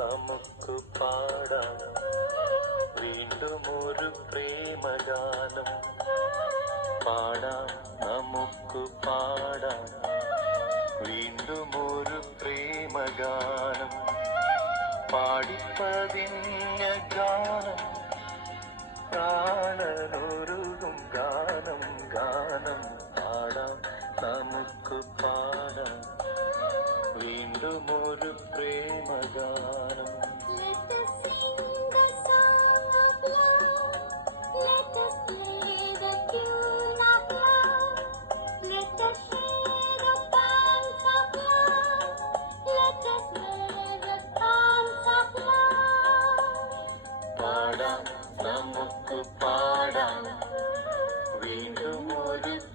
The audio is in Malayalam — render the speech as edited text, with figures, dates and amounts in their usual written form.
നമുക്ക് പാടാം വീണ്ടും ഒരു പ്രേമഗാനം. പാടാം നമുക്ക് പാടാം വീണ്ടും ഒരു പ്രേമഗാനം. പാടിപ്പതിഞ്ഞ ഗാനം, പ്രാണനൊരുകും ഗാനം, ഗാനം.